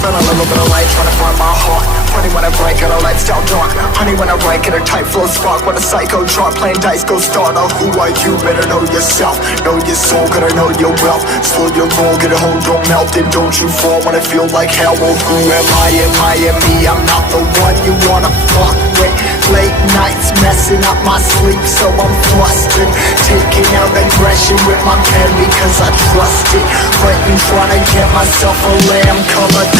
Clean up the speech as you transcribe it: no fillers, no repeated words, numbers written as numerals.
Found a little bit of light, trying to find my heart. Funny when I break it, our lights down dark. Honey when I break it, a tight flow spark. When a psycho drop, playing dice, go starter. Who are you? Better know yourself. Know your soul, gotta know your wealth. Slow your roll, get a hold, don't melt it. Don't you fall when it feel like hell. Well, who am I? Am I and me? I'm not the one you wanna fuck with. Late nights messing up my sleep, so I'm flustered. Taking out aggression with my pen because I trust it. Fighting, trying to get myself a lamb color.